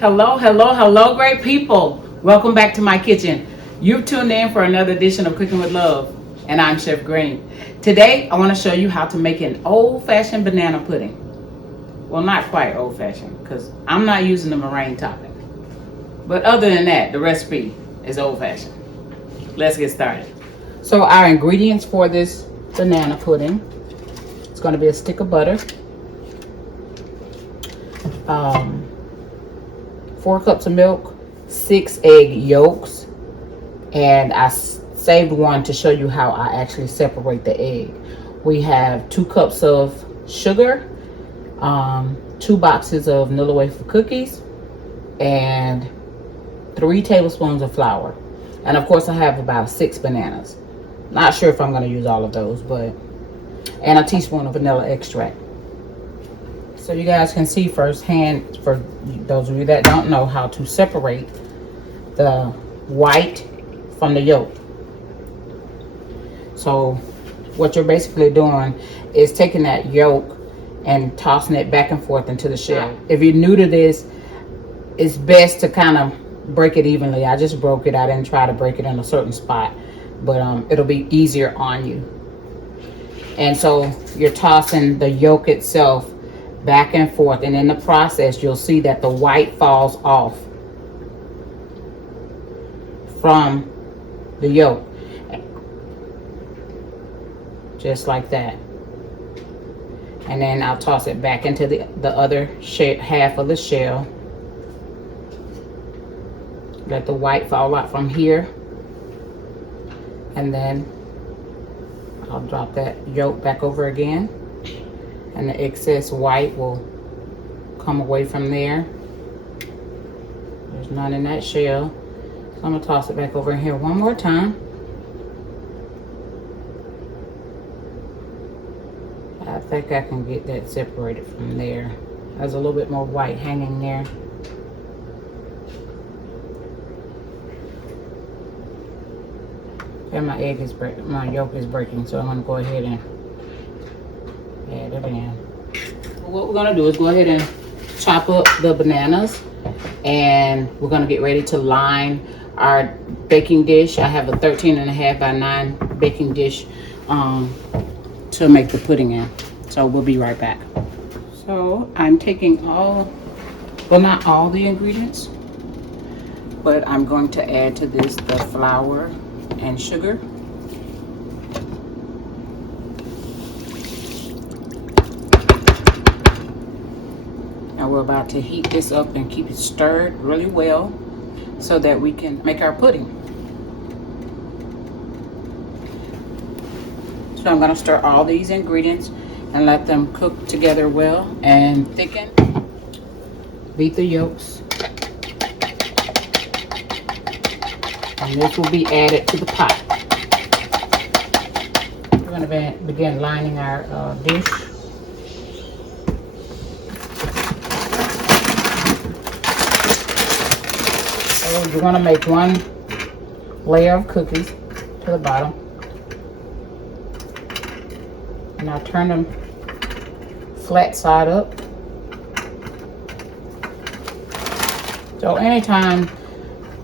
Hello, hello, hello, great people. Welcome back to my kitchen. You've tuned in for another edition of Cooking with Love, and I'm Chef Glean. Today, I want to show you how to make an old-fashioned banana pudding. Well, not quite old-fashioned, because I'm not using the meringue topping. But other than that, the recipe is old-fashioned. Let's get started. So our ingredients for this banana pudding, it's going to be a stick of butter, 4 cups of milk, 6 egg yolks, and I saved one to show you how I actually separate the egg. We have 2 cups of sugar, 2 boxes of Nilla wafer cookies, and 3 tablespoons of flour. And of course I have about 6 bananas. Not sure if I'm going to use all of those, and a teaspoon of vanilla extract. So you guys can see firsthand, for those of you that don't know, how to separate the white from the yolk. So what you're basically doing is taking that yolk and tossing it back and forth into the shell. If you're new to this, it's best to kind of break it evenly. I just broke it. I didn't try to break it in a certain spot, but it'll be easier on you. And so you're tossing the yolk itself back and forth, and in the process you'll see that the white falls off from the yolk, just like that. And then I'll toss it back into the other half of the shell. Let the white fall out from here, and then I'll drop that yolk back over again, and the excess white will come away from there. There's none in that shell. So I'm gonna toss it back over in here one more time. I think I can get that separated from there. There's a little bit more white hanging there. And my yolk is breaking, so I'm gonna go ahead and add it in. What we're gonna do is go ahead and chop up the bananas, and we're gonna get ready to line our baking dish. I have a 13.5 by 9 baking dish to make the pudding in. So we'll be right back. So I'm taking not all the ingredients, but I'm going to add to this the flour and sugar. Now we're about to heat this up and keep it stirred really well so that we can make our pudding. So I'm going to stir all these ingredients and let them cook together well and thicken. Beat the yolks. And this will be added to the pot. We're going to begin lining our dish. So you're going to make 1 layer of cookies to the bottom. And I'll turn them flat side up. So anytime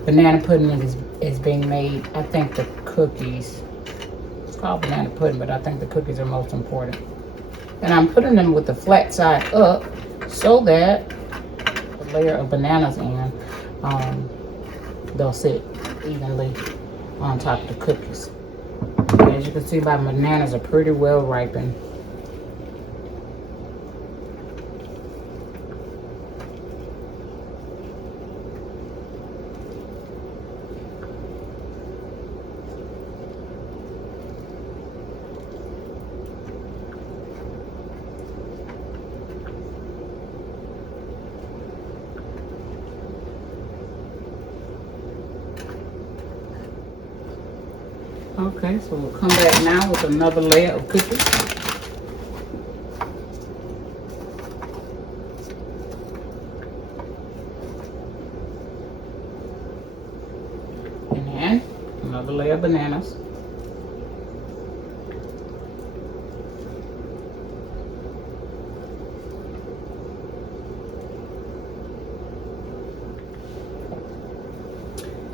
banana pudding is being made, I think the cookies, it's called banana pudding, but I think the cookies are most important. And I'm putting them with the flat side up so that the layer of bananas in, they'll sit evenly on top of the cookies. As you can see, my bananas are pretty well ripened. Okay, so we'll come back now with another layer of cookies. And then another layer of bananas.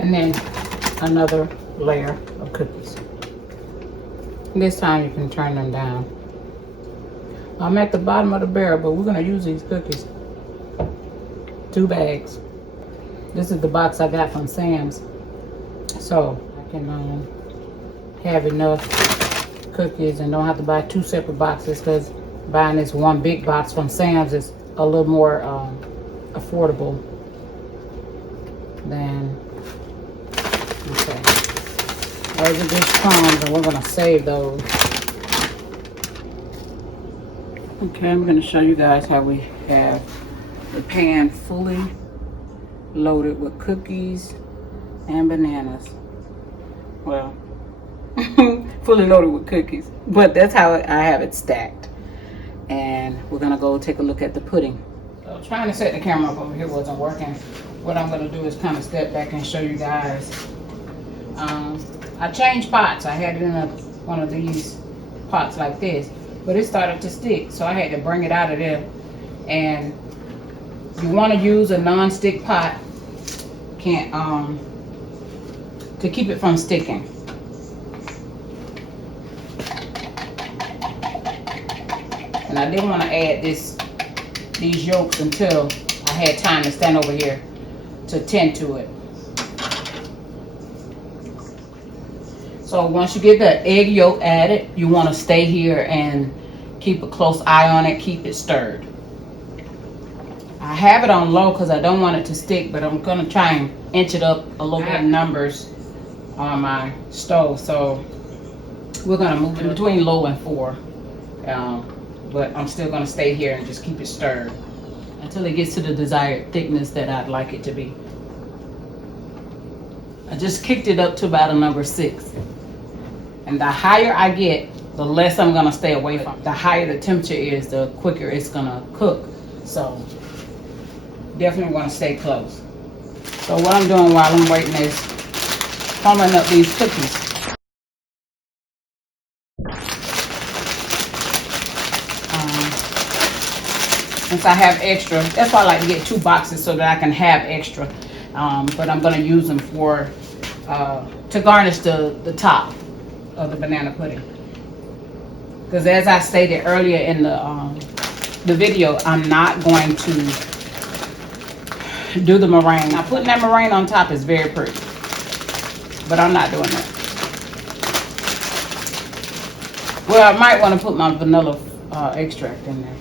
And then another layer of cookies. This time you can turn them down. I'm at the bottom of the barrel, but we're gonna use these cookies. 2 bags. This is the box I got from Sam's. So I can have enough cookies and don't have to buy 2 separate boxes, because buying this one big box from Sam's is a little more affordable than, okay. Those are just crumbs, and we're gonna save those. Okay, I'm gonna show you guys how we have the pan fully loaded with cookies and bananas. Well, fully loaded with cookies, but that's how I have it stacked. And we're gonna go take a look at the pudding. So trying to set the camera up over here wasn't working. What I'm gonna do is kind of step back and show you guys. I changed pots. I had it in one of these pots like this, but it started to stick, so I had to bring it out of there. And you want to use a non-stick pot, to keep it from sticking. And I didn't want to add these yolks until I had time to stand over here to tend to it. So once you get the egg yolk added, you want to stay here and keep a close eye on it, keep it stirred. I have it on low because I don't want it to stick, but I'm going to try and inch it up a little bit of numbers on my stove. So we're going to move it between low and 4. But I'm still going to stay here and just keep it stirred until it gets to the desired thickness that I'd like it to be. I just kicked it up to about a number 6. And the higher I get, the less I'm going to stay away from. The higher the temperature is, the quicker it's going to cook. So definitely want to stay close. So what I'm doing while I'm waiting is crumbling up these cookies. Since I have extra, that's why I like to get 2 boxes so that I can have extra. But I'm going to use them for to garnish the top of the banana pudding. Because as I stated earlier in the video, I'm not going to do the meringue. Now putting that meringue on top is very pretty, but I'm not doing that. Well, I might want to put my vanilla extract in there.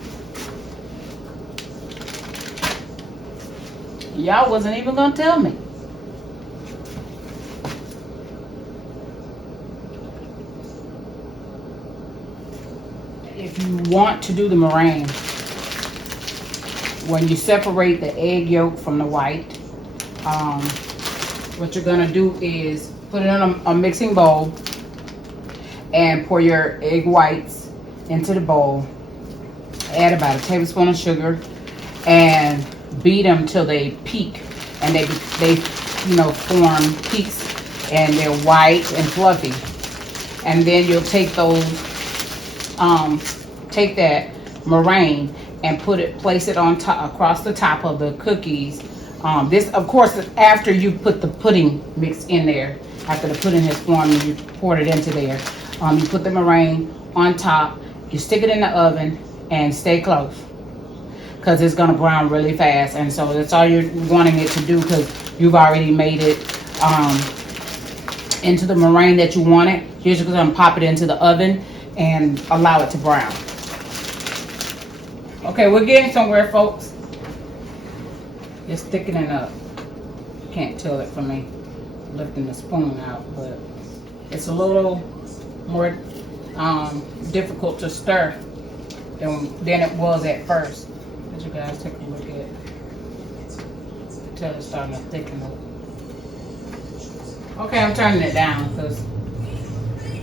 Y'all wasn't even gonna tell me. If you want to do the meringue, when you separate the egg yolk from the white, what you're gonna do is put it in a mixing bowl and pour your egg whites into the bowl. Add about a tablespoon of sugar and beat them till they peak, and they form peaks, and they're white and fluffy. And then you'll take those, take that meringue and place it on top, across the top of the cookies. This, of course, after you put the pudding mix in there, after the pudding has formed and you poured it into there, you put the meringue on top. You stick it in the oven and stay close, because it's going to brown really fast. And so that's all you're wanting it to do, because you've already made it into the meringue that you want it. You're just going to pop it into the oven and allow it to brown. Okay, we're getting somewhere, folks. It's thickening up. Can't tell it from me lifting the spoon out, but it's a little more difficult to stir than it was at first. As you guys take a look at it, until it's starting to thicken up. Okay, I'm turning it down because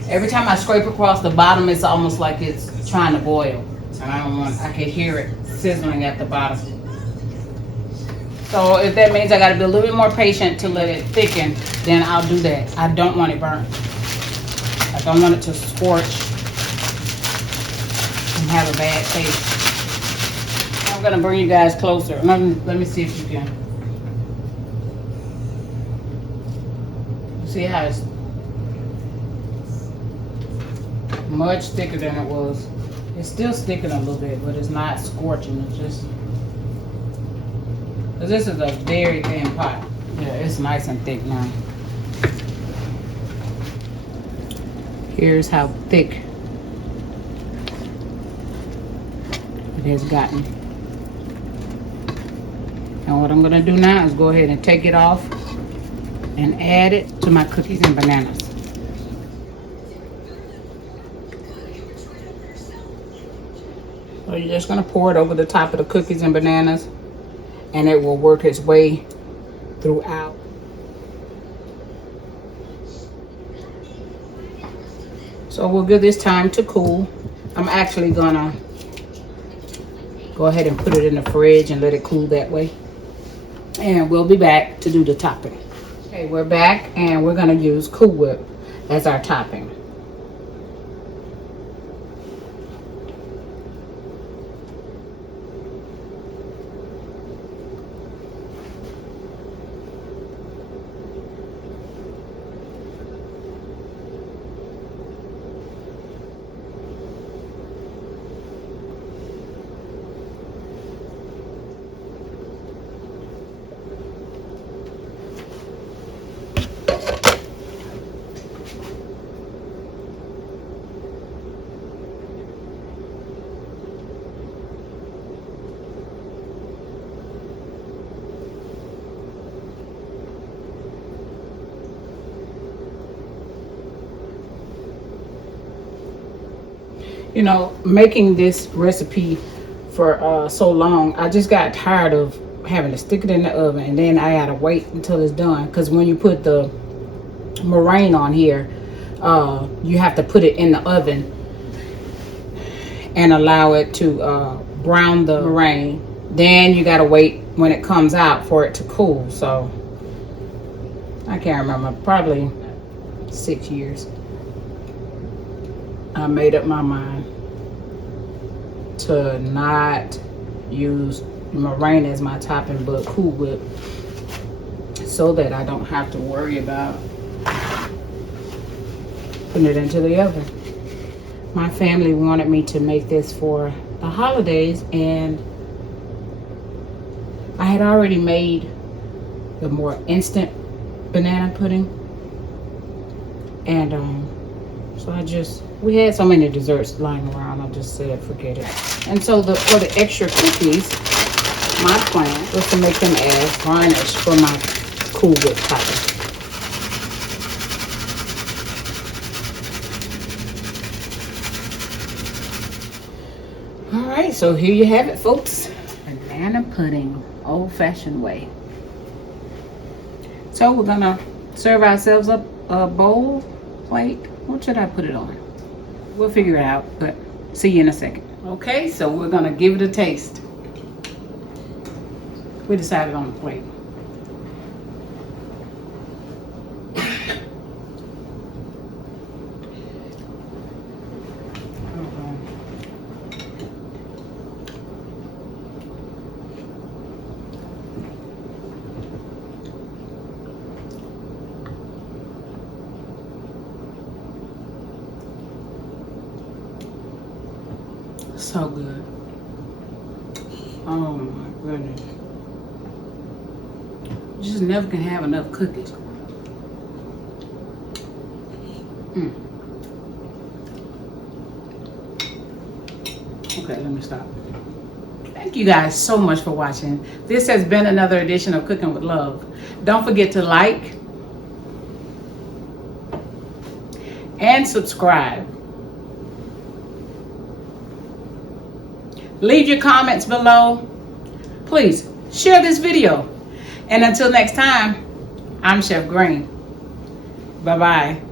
every time I scrape across the bottom, it's almost like it's trying to boil, and I can hear it sizzling at the bottom. So if that means I got to be a little bit more patient to let it thicken, then I'll do that. I don't want it burnt. I don't want it to scorch and have a bad taste. I'm gonna bring you guys closer. Let me see if you can. See how it's much thicker than it was. It's still sticking a little bit, but it's not scorching. It's just, because this is a very thin pot. Yeah, it's nice and thick now. Here's how thick it has gotten. And what I'm gonna do now is go ahead and take it off and add it to my cookies and bananas. So you're just gonna pour it over the top of the cookies and bananas, and it will work its way throughout. So we'll give this time to cool. I'm actually gonna go ahead and put it in the fridge and let it cool that way. And we'll be back to do the topping. Okay, we're back and we're gonna use Cool Whip as our topping. You know, making this recipe for so long, I just got tired of having to stick it in the oven and then I gotta wait until it's done, because when you put the meringue on here, you have to put it in the oven and allow it to brown the meringue. Then you gotta wait when it comes out for it to cool. So I can't remember, probably 6 years. I made up my mind to not use meringue as my topping, but Cool Whip, so that I don't have to worry about putting it into the oven. My family wanted me to make this for the holidays, and I had already made the more instant banana pudding, and so we had so many desserts lying around, I just said forget it. And so for the extra cookies, my plan was to make them as garnish for my Cool Whip topping. All right, so here you have it, folks. Banana pudding, old-fashioned way. So we're gonna serve ourselves up a bowl, plate. What should I put it on? We'll figure it out, but see you in a second. Okay, so we're gonna give it a taste. We decided on the plate. So good. Oh my goodness. You just never can have enough cookies. Okay, let me stop. Thank you guys so much for watching. This has been another edition of Cooking with Love. Don't forget to like and subscribe. Leave your comments below. Please share this video. And until next time, I'm Chef Glean. Bye-bye.